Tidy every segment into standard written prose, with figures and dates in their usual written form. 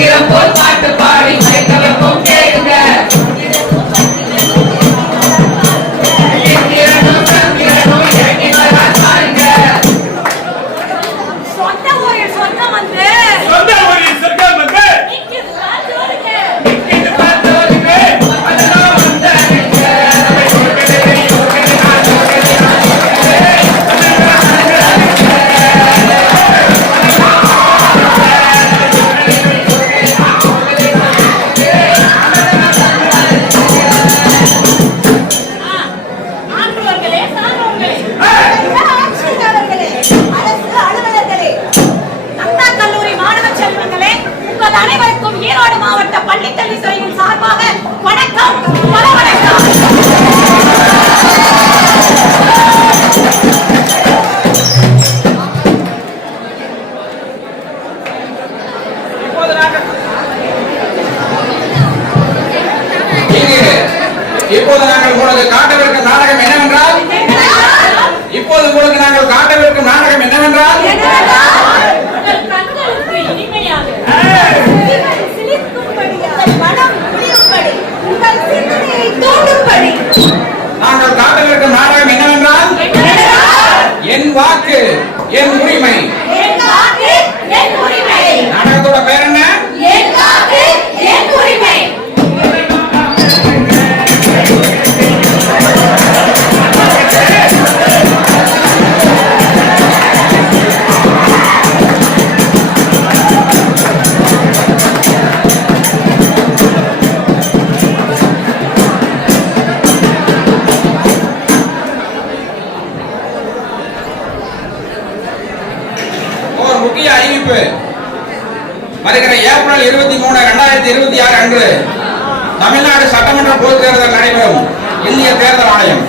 மந்திரம் போல் பாட்டு பாடி மைக்கவர்க்கும் கேளுங்க. அனைவருக்கும் ஈரோடு மாவட்ட பள்ளிக்கல்வி துறையின் சார்பாக வணக்கம். வணக்கம். இப்போது நாங்கள் உங்களுக்கு காட்டவிருக்கும் நாடகம் என்னவென்றால் என் வாக்கு என் உரிமை. நாடகத்தோட பேர் என்ன? என் வாக்கு என் உரிமை. முக்கிய அறிவிப்பு. வருகிற ஏப்ரல் 23, 2026 அன்று தமிழ்நாடு சட்டமன்ற பொதுத் தேர்தல் நடைபெறும். இந்திய தேர்தல் ஆணையம்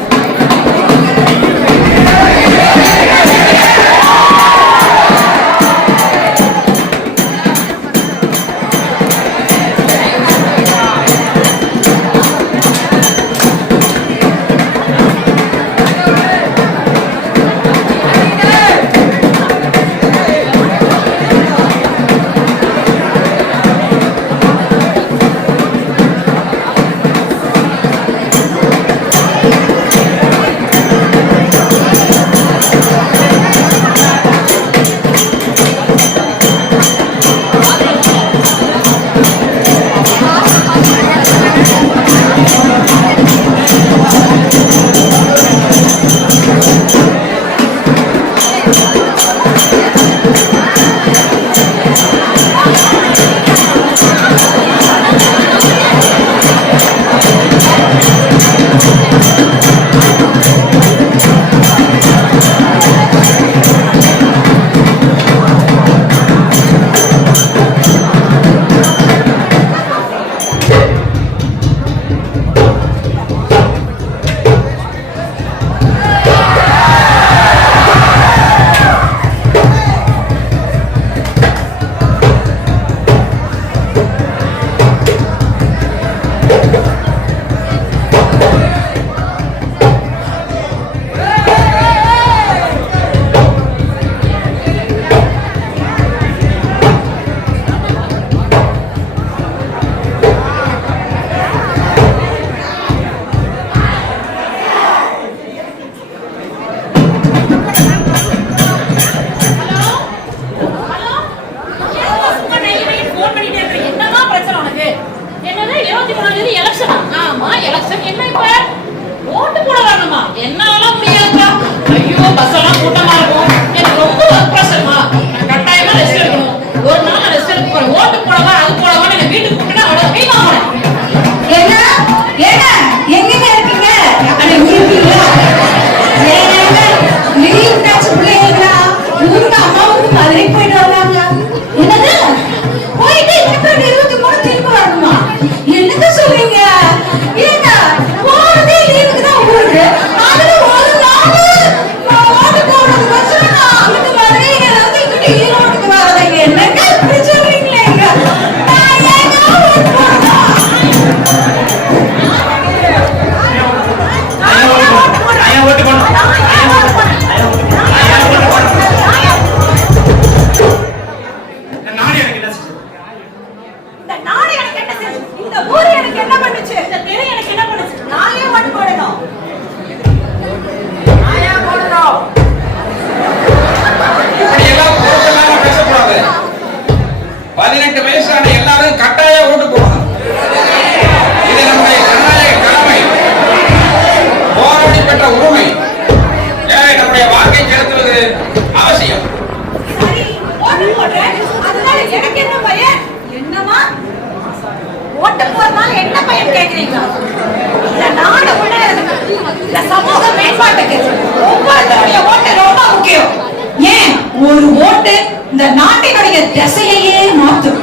திசையையே மாற்றும்.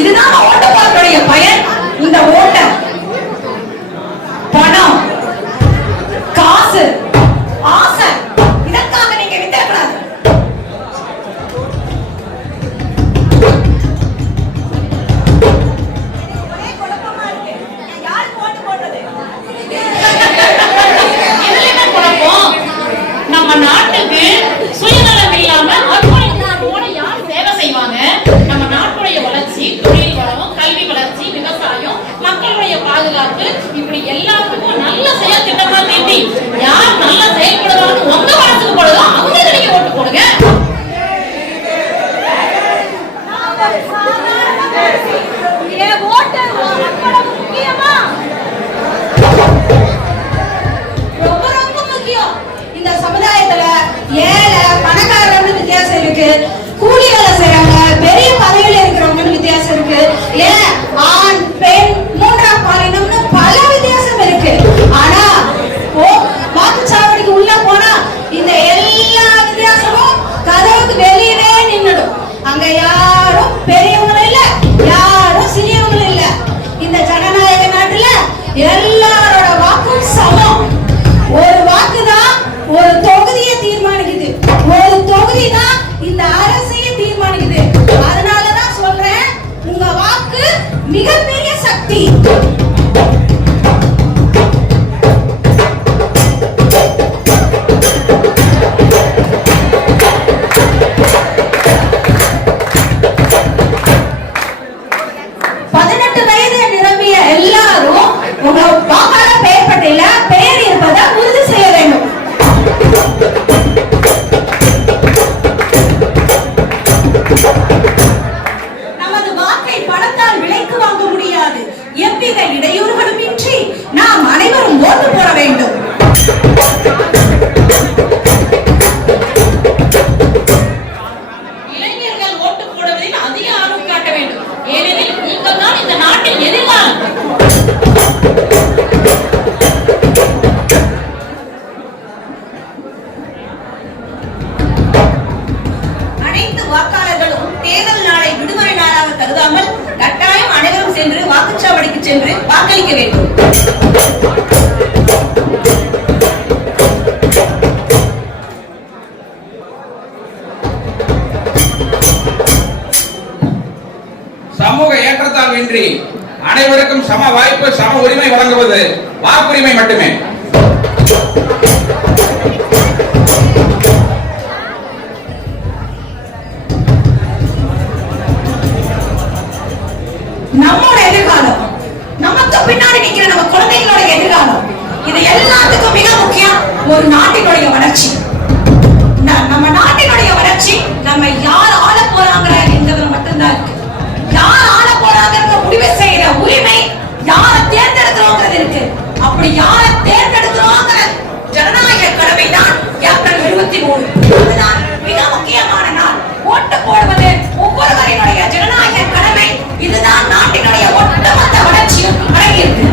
இதுதான் ஓட்டு போடுறதுடைய பயன். இந்த ஓட்ட பணம், காசு, ஆசை இதற்காக நீங்க விட்டுறக்கூடாது. ஒரே குழப்பமா இருக்கு. யாருக்கு ஓட்டு போடுறது? இதுல என்ன குழப்பம்? நம்ம நாட்டுக்கு சுயநலம் இல்லாம அர்ப்பணிப்போட யார் சேவை செய்வாங்க? நம்ம நாட்டுடைய வளர்ச்சி, தொழில் வளம், கல்வி வளர்ச்சி, விவசாயம், மக்களுடைய பாதுகாப்பு, இப்படி எல்லாத்துக்கும் நல்ல செயல் திட்டமா தீட்டி யார் நல்லா செயல்படுவாங்க உங்க மனசுக்கு போடுதோ அவங்களுக்கு நீங்க ஓட்டு போடுங்க. ரொம்ப ரொம்ப முக்கியம். இந்த சமுதாயத்துல ஏழை பணக்காரங்க வித்தியாசம் இருக்கு, கூலி வேலை செய்யறவங்க பெரிய பதவியில இருக்கிறவங்க வித்தியாசம் இருக்கு, ஏன் ஆண் பெண் மூன்றாம் பாலினம்னு பல வித்தியாசம் இருக்கு. ஆனா வாக்குச்சாவடிக்கு உள்ள போனா இந்த எல்லா வித்தியாசமும் கதவுக்கு வெளியவே நின்னுடும். அங்க யாரும் பெரியவங்களும் இல்ல, யாரும் சிறியவங்களும் இல்ல. இந்த ஜனநாயக நாட்டுல எல்லாரோட வாக்கும் சமம். ஒரு வாக்கு தான் ஒரு தொகுதியை தீர்மானிக்குது, ஒரு தொகுதி தான் இந்த அரசையே தீர்மானிக்குது. அதனாலதான் சொல்றேன், உங்க வாக்கு மிகப்பெரிய சக்தி. நமது வாக்கை பணத்தால் விலைக்கு வாங்க முடியாது. எவ்வித இடையூறுகளும் இன்றி நாம் அனைவரும் ஓட்டு போட வேண்டும். இளைஞர்கள் ஓட்டு போடுவதில் அதிக ஆர்வம் காட்ட வேண்டும். ஏனெனில் நீங்கள் தான் இந்த நாட்டின் எதிர்காலம். அனைத்து வாக்காளர்களும் தேர்தல் நாளை விடுமுறை நாளாக கருதாமல் கட்டாயம் அனைவரும் சென்று வாக்குச்சாவடிக்கு சென்று வாக்களிக்க வேண்டும். சமூக ஏற்றத்தாழ்வின்றி அனைவருக்கும் சம வாய்ப்பு, சம உரிமை வழங்குவது வாக்குரிமை மட்டுமே. நம்மோட எதிர்காலம், நமக்கு பின்னாடி நிக்கிற நம்ம குழந்தைகளோட எதிர்காலம், இது எல்லாத்துக்கும் மிக முக்கியம். ஒரு நாட்டினுடைய வளர்ச்சி, நம்ம நாட்டினுடைய வளர்ச்சி நம்ம யார் ஆள போறாங்கிற என்கிறதுல மட்டும்தான் இருக்கு. யார் ஆள போறாங்கிற முடிவு செய்யற உரிமை யார தேர்ந்தெடுக்கிறோங்கிறது இருக்கு. அப்படி யார தேர்ந்தெடுக்கிறோங்கிற ஜனநாயக கடமை தான் ஏப்ரல் 23. அதுதான் மிக முக்கியமான நாள். ஓட்டு போடுவது ஒவ்வொருவரினுடைய ஜனநாயக கடமை. இதுதான் நாட்டினுடைய ஒட்டுமொத்த வளர்ச்சியும் அடங்கியிருக்கு.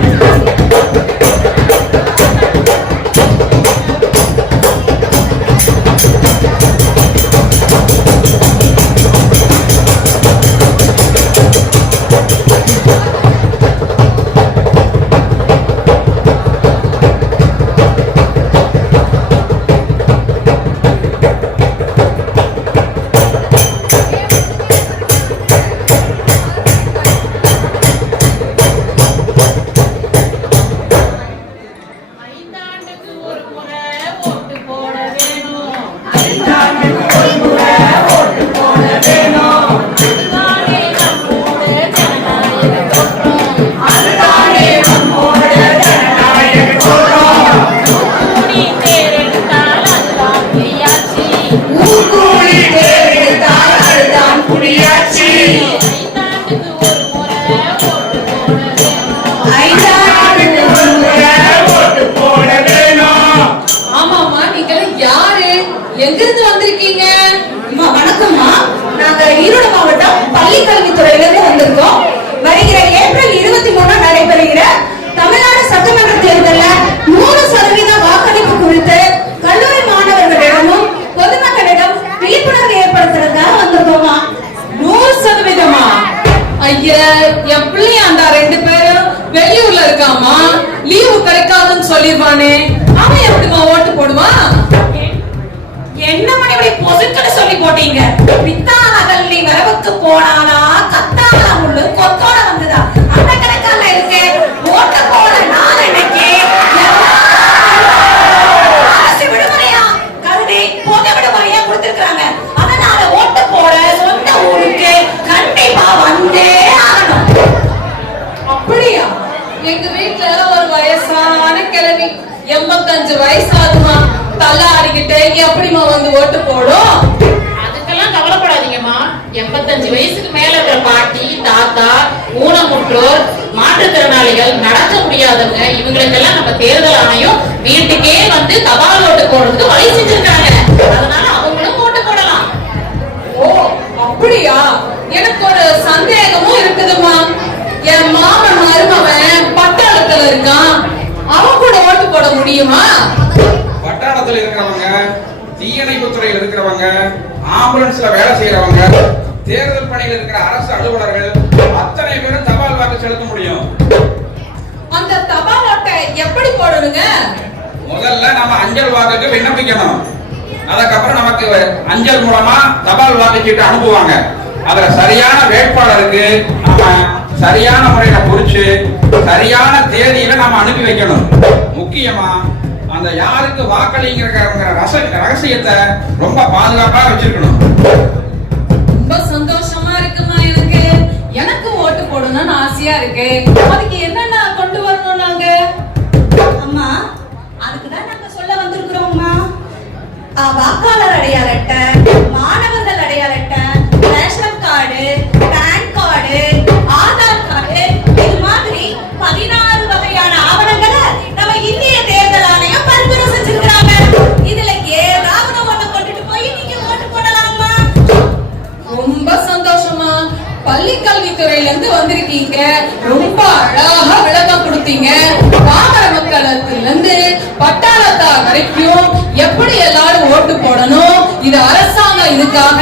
எங்கிருந்து வந்திருக்கீங்க? வணக்கம்மா, நாங்க ஈரோடு மாவட்டம் பள்ளி கல்வித்துறையிலிருந்து வந்திருக்கோம். வருகிற ஏப்ரல் 23 நடைபெறுகிற தமிழ்நாடு சட்டமன்ற தேர்தலில் 100% வாக்களிப்பு குறித்து கல்லூரி மாணவர்களிடமும் பொதுமக்களிடம் விழிப்புணர்வு ஏற்படுத்துறதுக்காக வந்திருக்கோமா. 100 சொல்லிருவானே, அவன் எப்படிமா ஓட்டு போடுவான்? என்ன மணி இப்படி பொசுக்குன்னு சொல்லி போட்டீங்க? பித்தானகல்லி வரவுக்கு போனானா கத்தான முள்ளு கொத்தோட வந்ததா? அந்த கணக்கால இருக்கு. ஓட்டு போட நாள் இன்னைக்கு அரசு விடுமுறையா கருதி பொது விடுமுறையா கொடுத்திருக்காங்க. அதனால ஓட்டு போட சொந்த ஊருக்கு கண்டிப்பா வந்தே ஆகணும். அப்படியா? எங்க வீட்டுல ஒரு வயசான கிழவி 85 வயசு ஆகுமா, தள்ளாடிக்கிட்டு எப்படிமா வந்து ஓட்டு போடும்? அதுக்கெல்லாம் கவலைப்படாதீங்கம்மா. 85 வயசுக்கு மேல இருக்கிற பாட்டி, தாத்தா, ஊனமுற்றோர், மாற்றுத்திறனாளிகள், நடக்க முடியாதவங்க, இவங்களுக்கெல்லாம் நம்ம தேர்தல் ஆணையம் வீட்டுக்கே வந்து தபால் ஓட்டு போடுறதுக்கு வழி செஞ்சிருக்காங்க. அதனால அவங்களும் ஓட்டு போடலாம். ஓ அப்படியா? எனக்கு ஒரு சந்தேகமும் இருக்குதுமா. என் மாமன் மருமவன் பட்டாளத்துல இருக்கான், அவன் கூட ஓட்டு போட முடியுமா? பட்டாளத்தில் இருக்கிறவங்க, தீயணைப்பு துறையில் இருக்கிறவங்க, ஆம்புலன்ஸ்ல வேலை செய்யறவங்க, தேர்தல் பணியில் இருக்கிற அரசு அலுவலர்கள் அத்தனை பேரும் தபால் வாக்கு செலுத்த முடியும். அந்த தபால் அட்டை எப்படி போடணுங்க? முதல்ல நம்ம அஞ்சல் வாக்குக்கு விண்ணப்பிக்கணும். அதுக்கப்புறம் நமக்கு அஞ்சல் மூலமா தபால் வாக்குச்சீட்டு அனுப்புவாங்க. அதுல சரியான வேட்பாளருக்கு நம்ம சரியான முறையில குறிச்சு சரியான தேதியில நம்ம அனுப்பி வைக்கணும். முக்கியமா அந்த யாருக்கு வாக்களிங்கிற ரகசியத்தை ரொம்ப பாதுகாப்பா வச்சிருக்கணும். ரொம்ப சந்தோஷமா இருக்குமா எனக்கு. எனக்கு ஓட்டு போடணும்னு ஆசையா இருக்கு. அதுக்கு என்னென்ன கொண்டு வரணும் நாங்க? அம்மா, அதுக்குதான் நாங்க சொல்ல வந்திருக்கிறோம்மா. வாக்காளர் அடையாள அட்டை, மாணவர்கள் அடையாள அட்டை, ration card, pan card, Aadhaar card, இது மாதிரி 16 வகையான ஆவணங்களை நம்ம இந்திய தேர்தல் ஆணையம் பரிந்துரை செஞ்சிருக்காங்க. இதுல ஏதாவது ஒண்ணு கொண்டுட்டு போய் நீங்க ஓட்டு போடலாமா? ரொம்ப சந்தோஷமா. பள்ளி கல்வித்துறையில இருந்து வந்திருக்கீங்க, ரொம்ப அழகா விளக்கம் கொடுத்தீங்க. பாமர மக்களத்துல இருந்து பட்டாளத்தார் வரைக்கும் எப்படி எல்லாரும் ஓட்டு போடணும், இது அரசாங்கம் இதுக்காக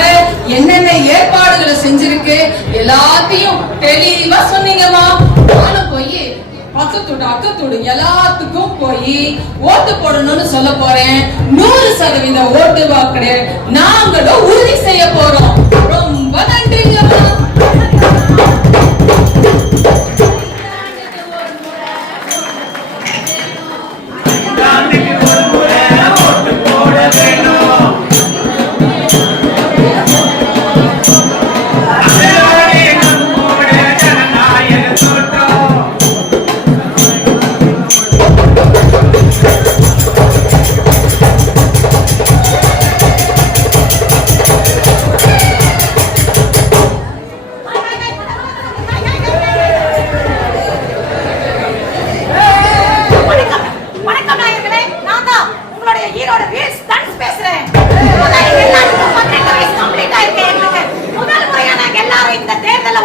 என்னென்ன ஏற்பாடுகளை செஞ்சிருக்கு எல்லாத்தையும் தெளிவா சொன்னீங்கம்மா. நானும் போய் பக்கத்தோடு அக்கத்தோடு எல்லாத்துக்கும் போய் ஓட்டு போடணும்னு சொல்ல போறேன். 100% ஓட்டு வாக்கு நாங்களும் உறுதி செய்ய போறோம். ரொம்ப நன்றிங்கம்மா.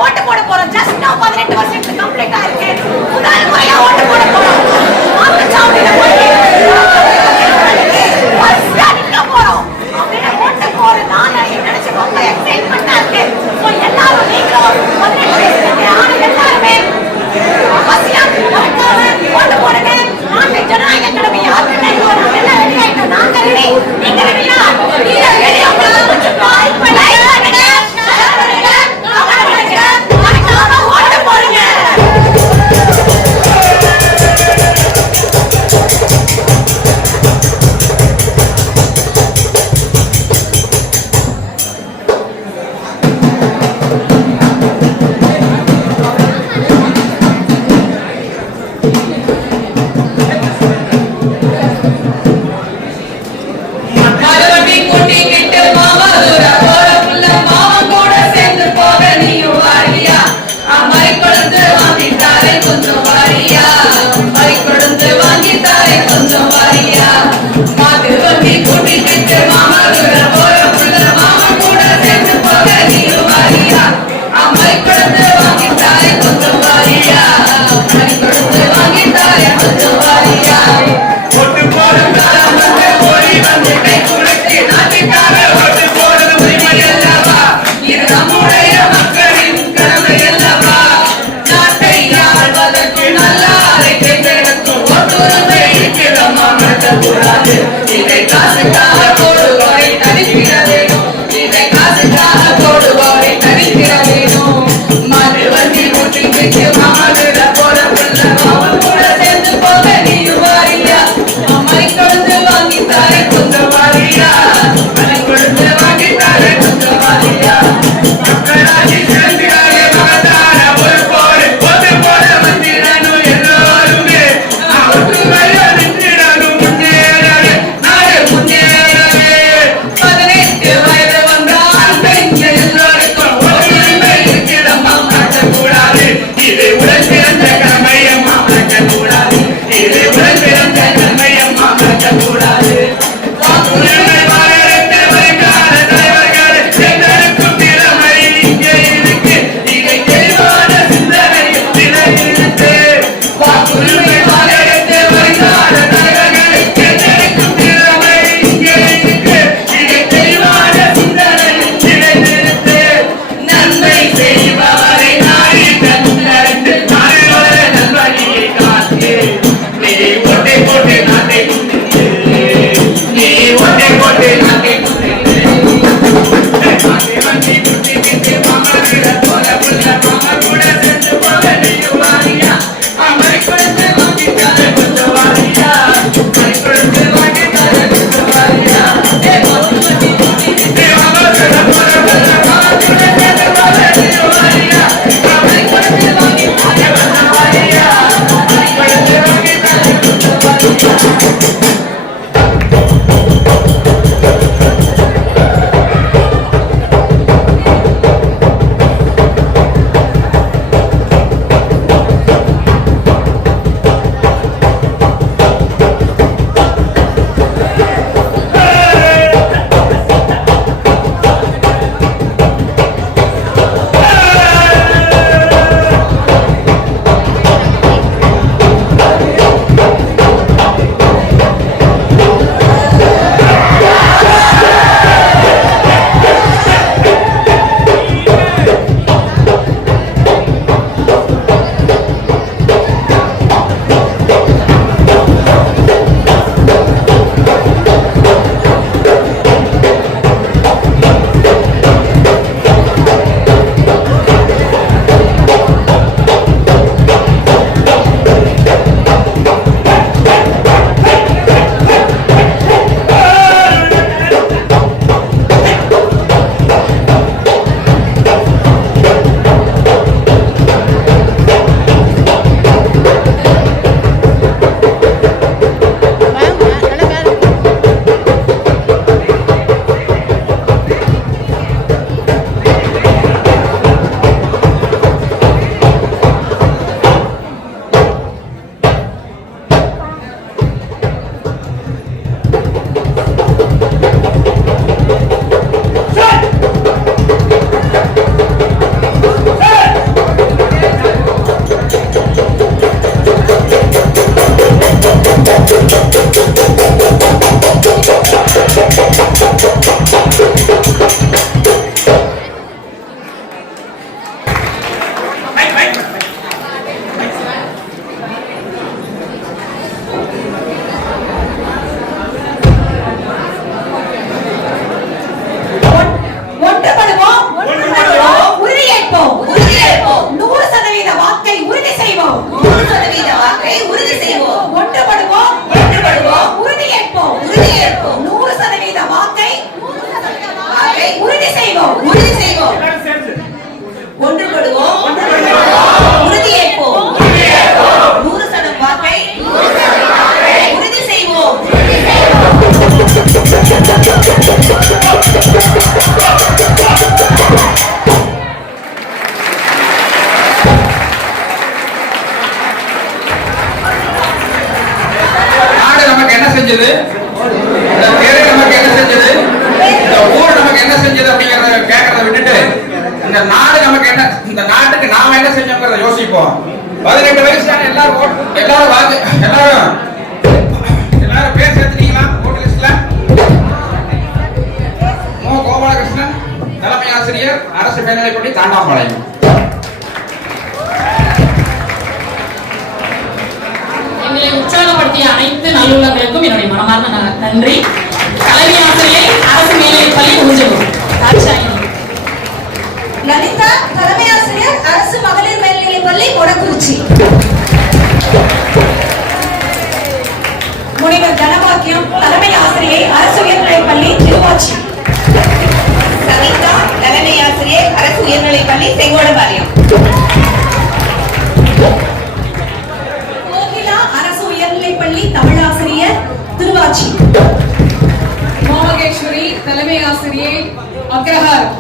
ஓட்டு போட போறோம். ஜஸ்ட் 18 வருஷத்துக்கு கம்ப்ளீட் ஆயிருக்கு. முதல் முறையா ஓட்டு போட போறோம். வாக்குச்சாவடியில போய் நிக்க போறோம். அப்படியே ஓட்டு போறதுனால நினைச்சு ரொம்ப எக்ஸைட்மெண்டா இருக்கு. ஸோ எல்லாரும் நீங்களும் 18 வயசுக்கு ஆன எல்லாருமே அவசியம் ஓட்டு போடுங்க. நாட்டை ஜனநாயக கடமை யாருக்கு எல்லாம் ரெடி ஆயிட்டோம். நாங்க ரெடி, நீங்க ரெடியா? ஓட்டு போடுங்க. செஞ்சது, இந்த பேரு நமக்கு என்ன செஞ்சது, இந்த ஊர் நமக்கு என்ன செஞ்சது அப்படிங்கறத கேட்கறத விட்டுட்டு இந்த நாடு நமக்கு என்ன, இந்த நாட்டுக்கு நாம என்ன செஞ்சோங்கிறத யோசிப்போம். 18 வயசுல எல்லாரும் பேர் சேர்த்துட்டீங்களா ஓட்டு லிஸ்ட்ல? மோ கோபாலகிருஷ்ணன், தலைமை ஆசிரியர், அரசு மேல்நிலைப்பள்ளி தாண்டாம்பாளையம். எங்களை உற்சாகப்படுத்திய அனைத்து நல்லுள்ளங்களுக்கும் என்னுடைய மனமார்ந்த நன்றி. தலைமை ஆசிரியர், அரசு மேல்நிலைப்பள்ளி ஊஞ்சலூர். லலிதா, தலைமை ஆசிரியர், அரசு மகளிர் மேல்நிலைப்பள்ளி கொடக்குறிச்சி. முனைவர் தனபாக்கியம், தலைமை ஆசிரியை, அரசு உயர்நிலைப்பள்ளி திருவாச்சி. சவிதா, தலைமை ஆசிரியர், அரசு உயர்நிலைப்பள்ளி செங்கோடபாளையம். கோகிலா, அரசு உயர்நிலைப்பள்ளி தமிழாசிரியர் திருவாச்சி. மோகேஸ்வரி, தலைமை ஆசிரியை, அக்ரஹாரம்.